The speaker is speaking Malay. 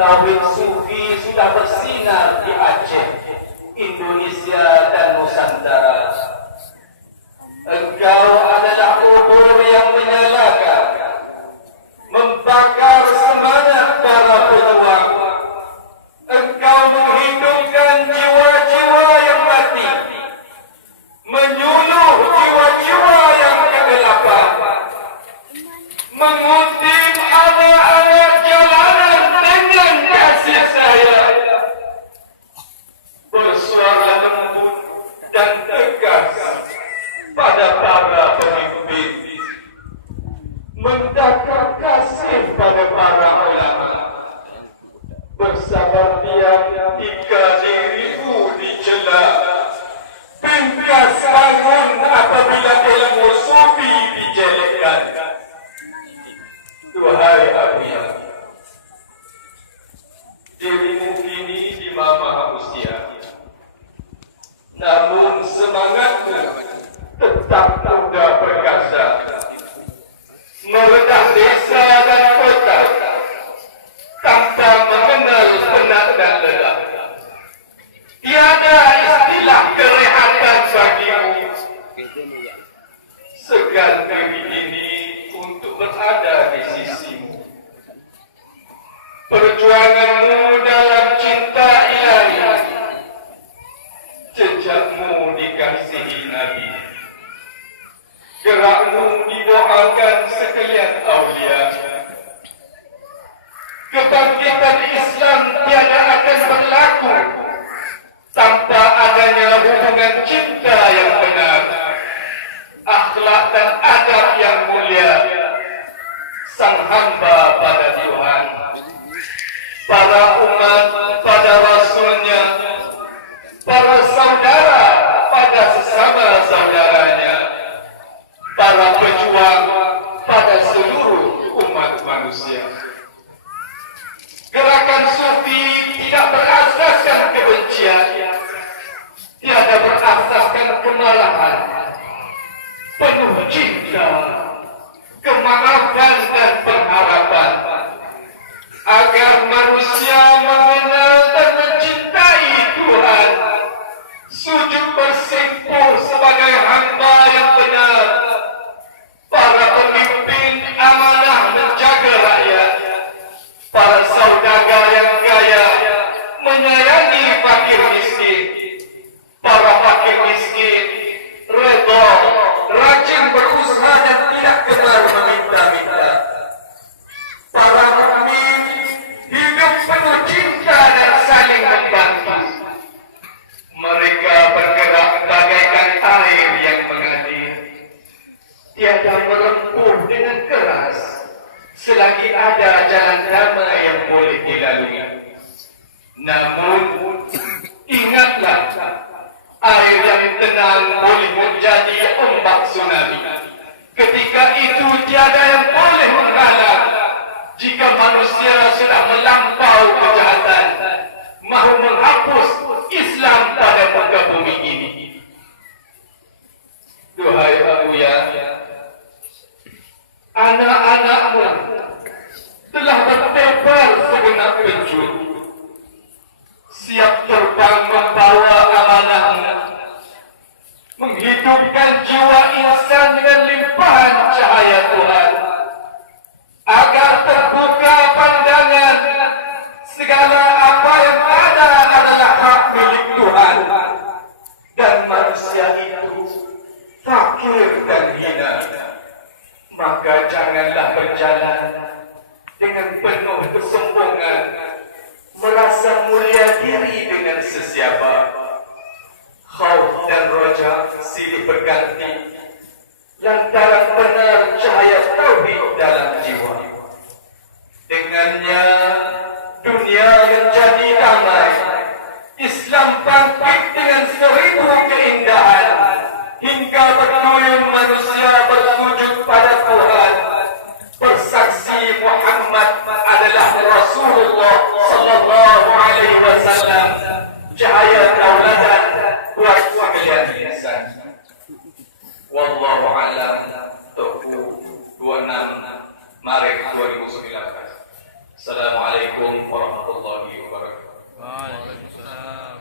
Tauhid Sufi sudah bersinar di Aceh, Indonesia dan Nusantara. Engkau adalah obor yang menyalakan, membakar semangat para pejuang. Engkau menghidupkan jiwa-jiwa yang mati, menyuluh jiwa-jiwa yang kegelapan, mengutip anak-anak jalanan dengan kasih sayang, bersuara lembut dan tegas pada para pemimpin, mendapat kasih pada para ulama, bersabar diam jika dirimu dicela, bingkas bangun apabila ilmu sufi dijelekkan. Duhai Abuya, dirimu kini di maha usia, namun semangatmu tetap muda perkasa, meredah desa dan kota tanpa mengenal penat dan lelah. Tiada istilah kerehatan bagimu. Segan diri ini untuk berada di sisimu. Perjuanganmu dalam cinta ilahi, jejakmu dikasihi Nabi, gerakmu didoakan sekalian aulia. Kebangkitan Islam tiada akan berlaku tanpa adanya hubungan cinta yang benar, akhlak dan adab yang mulia, sang hamba pada Tuhan, para umat pada Rasulnya, para saudara pada sesama saudaranya, para pejuang pada seluruh umat manusia. Gerakan Sufi tidak berasaskan kebencian, tiada berasaskan kemarahan, penuh cinta, kemaafan dan pengharapan, agar manusia mengenal dan mencintai Tuhan, sujud bersimpuh sebagai hamba yang benar. Para pemimpin amanah menjaga rakyat, para saudagar yang kaya menyayangi fakir miskin, para fakir miskin redha, rajin berusaha dan tidak gemar meminta-minta. Para mukmin hidup penuh cinta dan saling membantu. Mereka bergerak bagaikan air yang mengalir, tiada merempuh dengan keras selagi ada jalan damai yang boleh dilalui. Namun, ingatlah, air yang tenang boleh menjadi ombak tsunami. Ketika itu tiada yang boleh menghalang jika manusia sudah melampau kejahatan, mahu menghapus Islam pada muka bumi ini. Duhai Abuya, anak-anakmu telah bertebar segenap penjuru, siap terbang membawa amanahmu, menghidupkan jiwa insan dengan limpahan cahaya Tuhan, agar terbuka pandangan segala apa yang ada adalah hak milik Tuhan, dan manusia itu fakir dan hina. Maka janganlah berjalan dengan penuh kesombongan, merasa mulia diri dengan sesiapa. Khauf dan roja silih berganti lantaran benar cahaya tauhid dalam jiwa. Dengannya dunia menjadi damai, Islam bangkit dengan 1000 keindahan, hingga berduyun manusia bersujud pada Tuhan, bersaksi Muhammad adalah Rasulullah sallallahu alaihi wasallam, cahaya tauladan buat sekalian insan. Wallahu a'lam. Tuku 26 Maret 2019. Assalamualaikum warahmatullahi wabarakatuh. Waalaikumsalam.